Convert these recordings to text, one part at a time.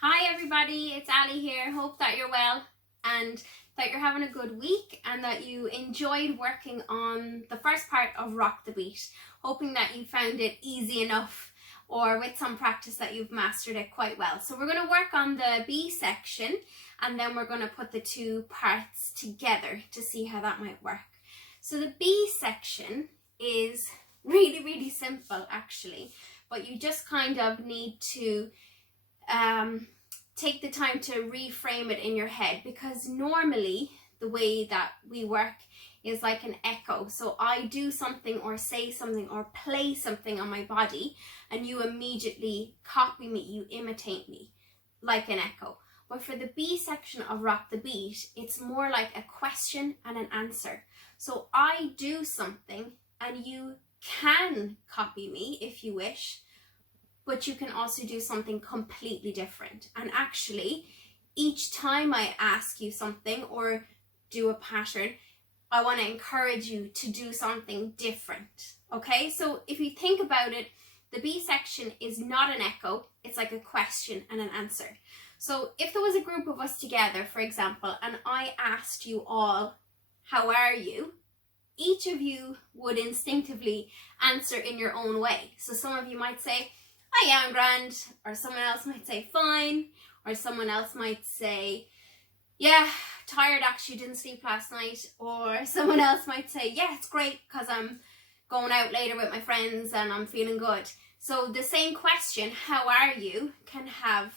Hi everybody, it's Ali here. Hope that you're well and that you're having a good week and that you enjoyed working on the first part of Rock the Beat. Hoping that you found it easy enough or with some practice that you've mastered it quite well. So we're going to work on the B section and then we're going to put the two parts together to see how that might work. So the B section is really simple actually, but you just kind of need to take the time to reframe it in your head, because normally the way that we work is like an echo. So I do something or say something or play something on my body and you immediately copy me, you imitate me like an echo. But for the B section of Rock the Beat, it's more like a question and an answer. So I do something and you can copy me if you wish, but you can also do something completely different. And actually, each time I ask you something or do a pattern, I want to encourage you to do something different. Okay, so if you think about it, the B section is not an echo, it's like a question and an answer. So if there was a group of us together, for example, and I asked you all, how are you? Each of you would instinctively answer in your own way. So some of you might say, I am grand, or someone else might say fine, or someone else might say, yeah, tired actually, didn't sleep last night, or someone else might say, yeah, it's great because I'm going out later with my friends and I'm feeling good. So the same question, how are you, can have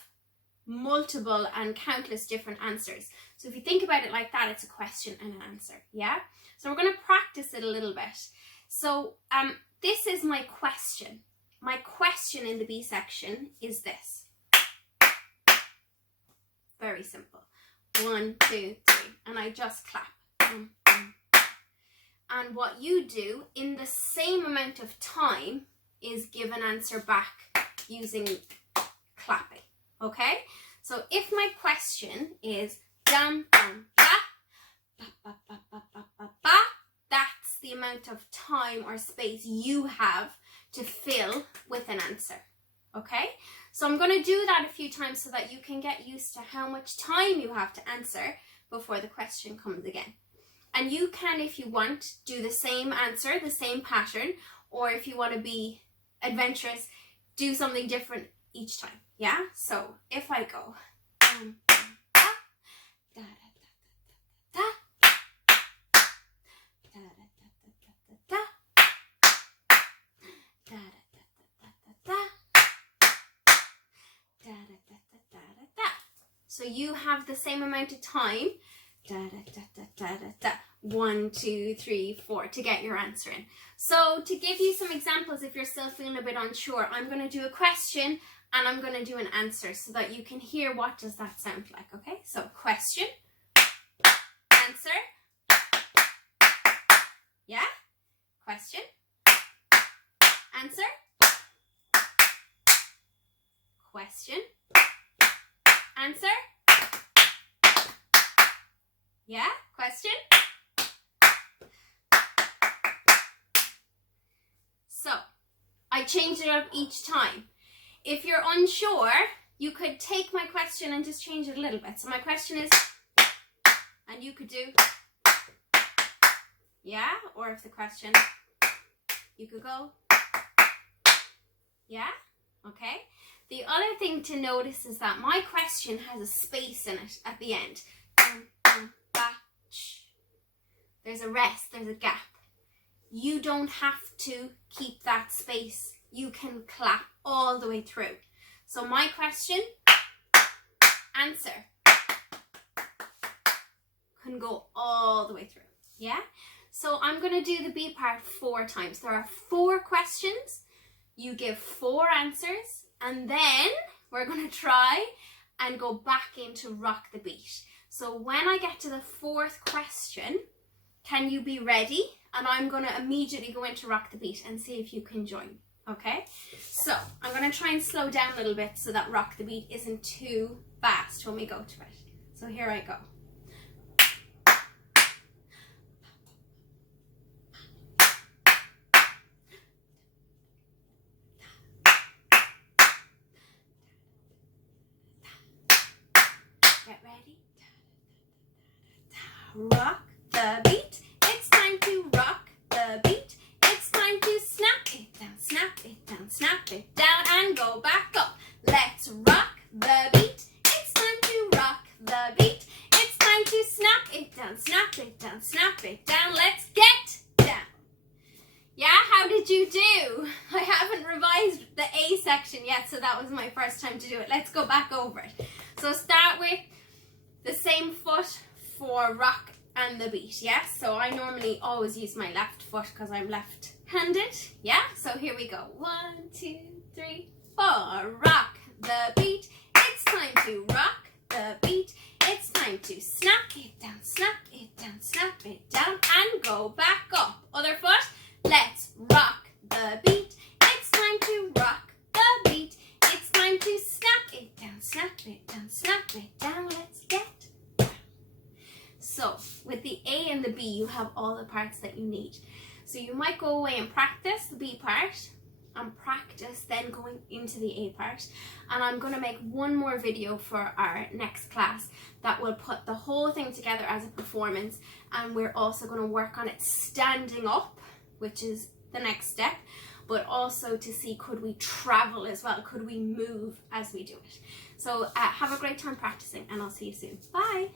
multiple and countless different answers. So if you think about it like that, it's a question and an answer, yeah? So we're going to practice it a little bit. So this is my question. My question in the B section is this. Very simple. 1, 2, 3. And I just clap. And what you do in the same amount of time is give an answer back using clapping. Okay? So if my question is dum dum da, ba ba ba ba ba ba ba, that's the amount of time or space you have to fill with an answer. Okay? So I'm going to do that a few times so that you can get used to how much time you have to answer before the question comes again. And you can, if you want, do the same answer, the same pattern, or if you want to be adventurous, do something different each time. Yeah? So if I go so you have the same amount of time, 1, 2, 3, 4, to get your answer in. So to give you some examples, if you're still feeling a bit unsure, I'm going to do a question and I'm going to do an answer so that you can hear what does that sound like, okay? So question, answer, yeah? Question, answer, question, answer, yeah? Question. So I change it up each time. If you're unsure, you could take my question and just change it a little bit. So my question is, and you could do, yeah? Or if the question, you could go, yeah? Okay? The other thing to notice is that my question has a space in it at the end. There's a rest, there's a gap. You don't have to keep that space. You can clap all the way through. So my question, answer, can go all the way through. Yeah? So I'm going to do the B part 4 times. There are 4 questions. You give 4 answers. And then we're going to try and go back into Rock the Beat. So when I get to the 4th question, can you be ready? And I'm going to immediately go into Rock the Beat and see if you can join. Okay? So I'm going to try and slow down a little bit so that Rock the Beat isn't too fast when we go to it. So here I go. Ready? Rock the beat. It's time to rock the beat. It's time to snap it down, snap it down, snap it down, and go back up. Let's rock the beat. It's time to rock the beat. It's time to snap it down, snap it down, snap it down. Let's get down. Yeah, how did you do? I haven't revised the A section yet, so that was my first time to do it. Let's go back over it. So start with the same foot for rock and the beat, yeah? So I normally always use my left foot because I'm left-handed, yeah? So here we go. 1, 2, 3, 4. Rock the beat. It's time to rock the beat. It's time to snap it down, snap it down, snap it down, and go back up. Other foot. Let's rock the beat. It's time to rock the beat. It's time to snap it down, snap it down, snap it down. Let's get down. So with the A and the B, you have all the parts that you need. So you might go away and practice the B part and practice then going into the A part. And I'm going to make one more video for our next class that will put the whole thing together as a performance. And we're also going to work on it standing up, which is the next step, but also to see could we travel as well, could we move as we do it. So have a great time practicing, and I'll see you soon. Bye.